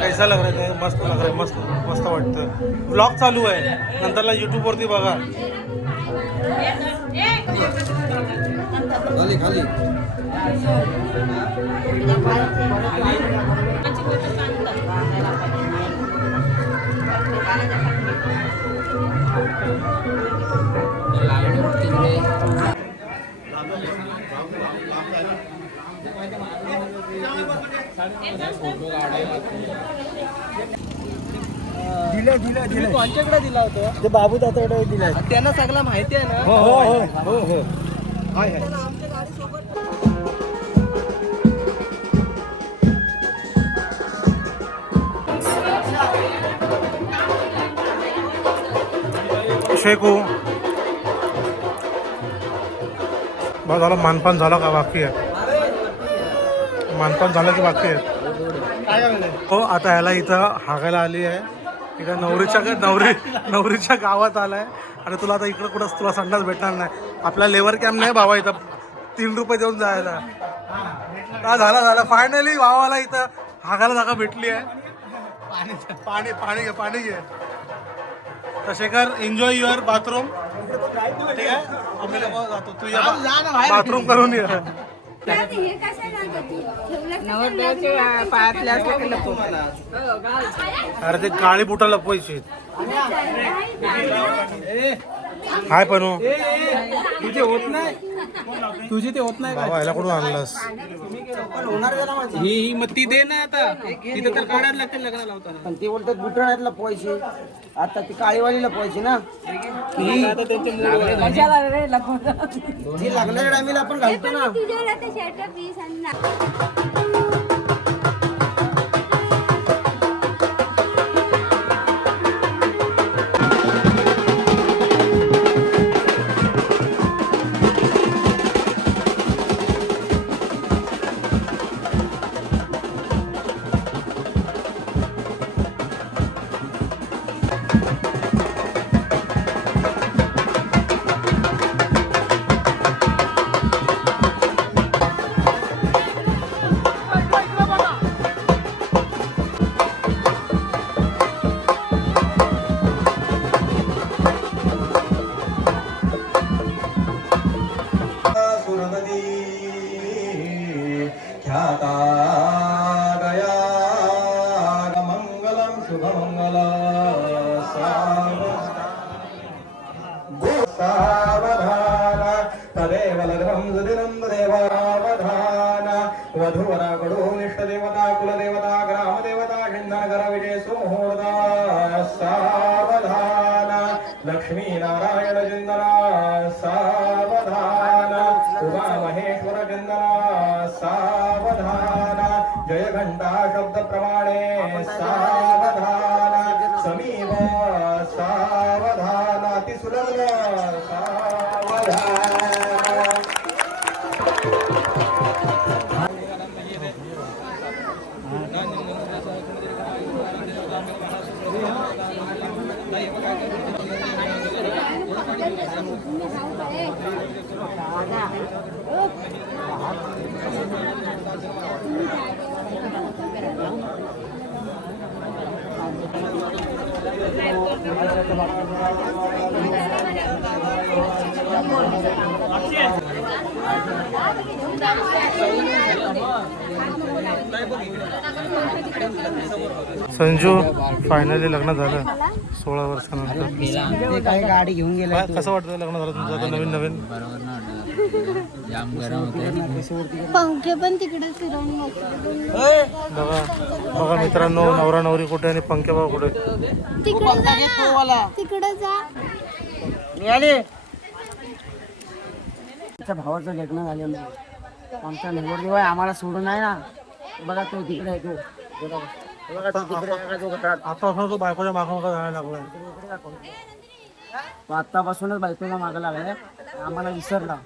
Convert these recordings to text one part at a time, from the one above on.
कैसा लग रहा है? मस्त लग रहा है, मस्त मस्त वाटतं. ब्लॉग चालू आहे, नंतरला यूट्यूब वरती बघा. खाली खाली दिलं कोणच्याकडे दिला होता ते बाबू दादाकडे दिलाय. त्यांना सगळं माहिती आहे ना. हो हो हो हो हाय हाय. शेकू बघ झालं. मानपान झालं का? बाकी आहे. मानपान झालं की बाकी आहे. हो आता ह्याला इथं हागायला आली आहे. इकडे नवरीच्या गावात आलाय आणि तुला आता इकडं कुठं तुला संडास भेटणार नाही. आपला लेबर कॅम्प नाही बाबा इथं 3 रुपये देऊन जायला. का झालं फायनली भावाला इथं हागायला जागा भेटली आहे. पाणी घे. तर शेखर एन्जॉय युअर बाथरूम. ठीक आहे आम्ही लोक जातो. तू बाथरूम करून ये. पायातल्या अरे ते काळी बुटा लपवायची. हाय पण तुझे होत नाही. तुझे ते होत नाही. बाबा ह्याला कुठून आणलास? ही मग ती दे ना आता. तिथं तर काढायला लागते लग्न लावताना. पण ते बोलतात बुटण्यात लपवायची. आता ती काळीवाली लपवायची ना. ही आता त्यांच्या ती लागणाऱ्या टायमीला आपण घालतो ना. वधूवराकडून इष्टदेवता कुलदेवता ग्रामदेवता शिंदनगर विजय सोमुहूर्ता सावधान. लक्ष्मी नारायण चिंतना सावधान. उमा महेश्वर चिंतना सावधान. जय घंटा शब्द प्रमाणे सावधान. समीप सावधान. अतिसुलभ सावधान. संजू फायनली लग्न झालं 16 वर्षानंतर. काही गाडी घेऊन गेला. कसं वाटतं लग्न झालं तुमचं आता नवीन? पंखे पण तिकडे फिरवून बघा मित्रांनो, नवरा नवरी कुठे आणि पंखे बघा कुठे. तिकडे जा. भावाचं लग्न झालं. आमचा नवरदेव आहे, आम्हाला सोडून आहे ना. बघा तो तिकडे आहे. आता बायकोच्या मागं जायला लागलाय. आतापासूनच बायकोला मागं लागलाय. आम्हाला विसरला.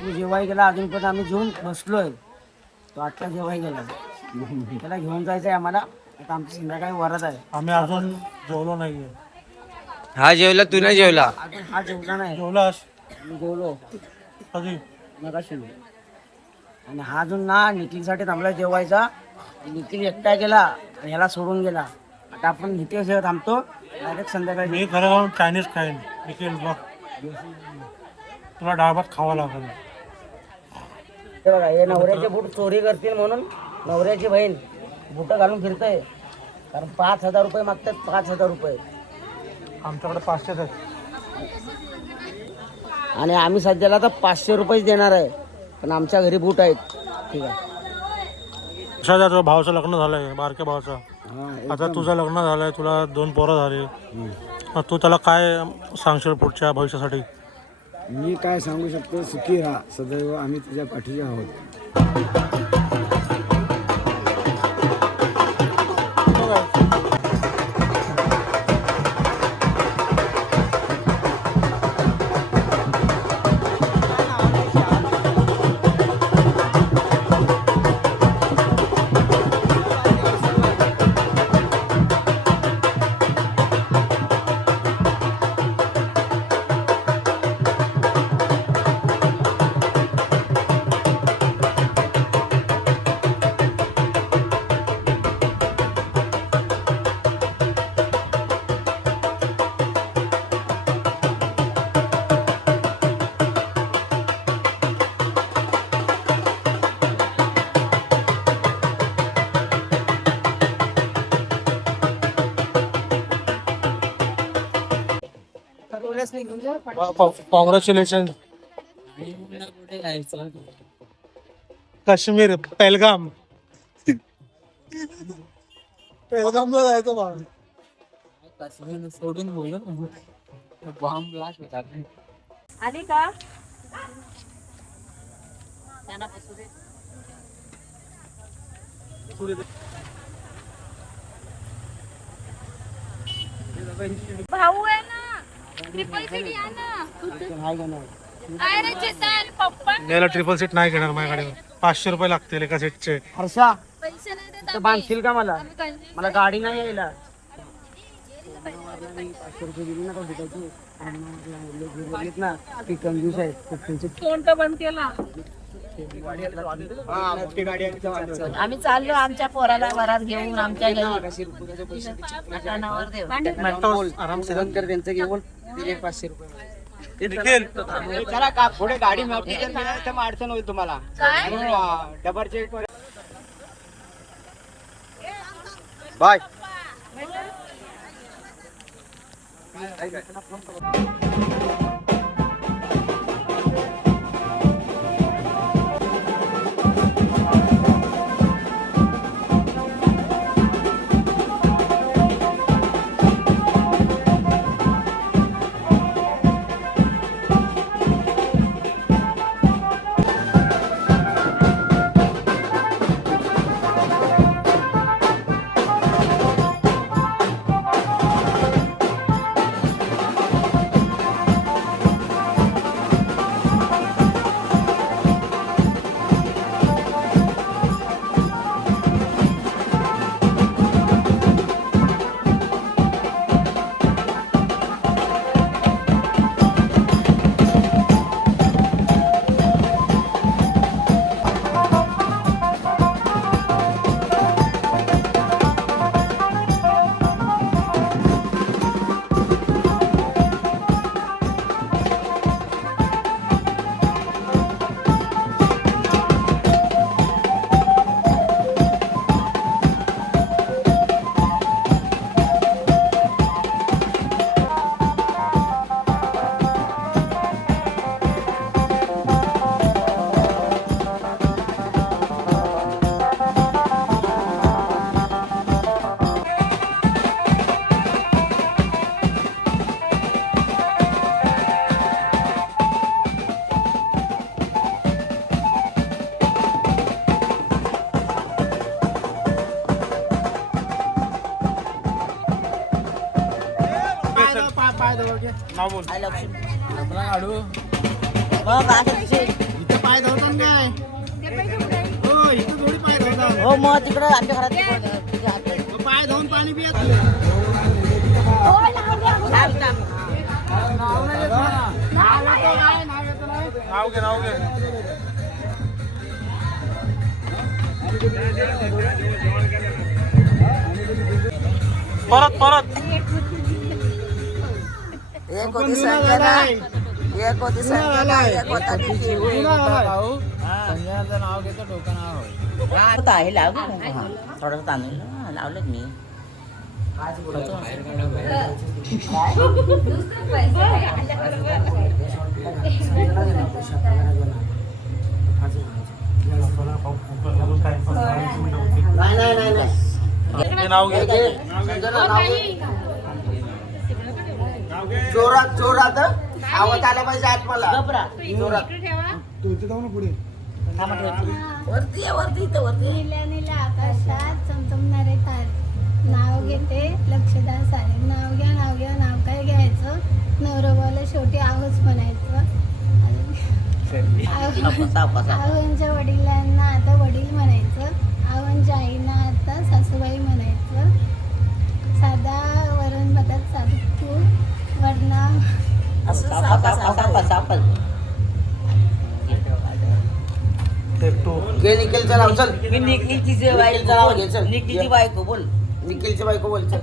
तू जेव्हाही गेला अजून पण आम्ही घेऊन बसलोय. तो आता जेव्हाही गेला त्याला घेऊन जायचंय आम्हाला. आता आमची संध्याकाळी वरात आहे. आम्ही अजून जेवलो नाहीये. हा जेवला, तू नाही जेवला. अजून हा जेवला नाही. जेवलास मी जेवलो कधी? मगाशी. आणि हा अजून ना निखिलसाठी थांबला जेवायचा. निखिल एकटा गेला आणि याला सोडून गेला. आता आपण इथे जेव्हा थांबतो डायरेक्ट संध्याकाळी मी खरं जाऊन चायनीज खाईन निखिल बघ, तुला डाळ भात खावा लागेल. हे बघा, हे नवऱ्याचे बूट चोरी करतील म्हणून नवऱ्याची बहीण बूट घालून फिरतंय. कारण 5,000 रुपये मागतात, 5,000 रुपये. आमच्याकडे 500 आहेत. आणि आम्ही सध्याला आता 500 रुपयेच देणार आहे, पण आमच्या घरी बूट आहेत. ठीक आहे. तुझ्या भावाचं लग्न झालंय, बारक्या भावाचं. आता तुझं लग्न झालंय, तुला 2 पोरं झाली. मग तू त्याला काय सांगशील पुढच्या भविष्यासाठी? मी काय सांगू शकतो, सुखी राहा सदैव, आम्ही तुझ्या पाठीचे आहोत. कॉंग्रॅच्युलेशन. काश्मीर, पहलगाम. पहलगामला जायचं बा. काश्मीर सोडून बोललो बॉम्ब ब्लास्ट होता. आली का? भाऊ आहे ना, ट्रिपल सीट या ना. काय रे चेतन, पप्पा याला ट्रिपल सीट नाही घेणार माझ्याकडे. 500 रुपये लागतील एका सीटचे. हर्षा, पैसे नाही देत तर बांधशील का मला? आम्ही काय नाही. मला गाडी नाही यायला. 500 रुपये दिली ना का भेटायची? ना ती कंजूस आहे खूप त्यांची. तोंड तर बंद केला. आम्ही चाललो आमच्या पोराला वरात घेऊन आमच्या घरी. आराम से तर त्यांचं घेऊन दिले 500 रुपये. निखिल, चला का पुढे गाडी मोठी तर अडचण होईल तुम्हाला. Double check bye. नाव बोल. पाय धरतात काय? हो इथं थोडी पाय धरतात. हो मग तिकडे आमच्या घरात पाय धुवून पाणी पिया. नाव घे, नाव घे. परत एक होती संजना, एक होती संजना, एक होता निखिल. संजनाचं नाव घेतो डोकं नाव होतं आहे लावलं हा थोडं तांदूळ लावलेत मी हे नाव घे. जोरात जोरात आवाज आला पाहिजे आत मला जोरात. वरती आहे, वरती इथं वरती नील्या नील्या आकाशात चमचमणारे तारे नाव घेते लक्षदार सारे नाव घ्या नाव काय घ्यायचं नवरोबाला शेवटी आहोच म्हणायचं आहोंच्या वडिलांना आता वडील म्हणायचं आहोंच्या आईना आता सासूबाई म्हणायचं साधा वरण भातात साधू तूप वरणा असं सापल एक टू घे निखिलचं नाव चल. मी निखिलची निखिलचं नाव घे चल. निखिलची बायको बोल निखिलची बायको बोल चल.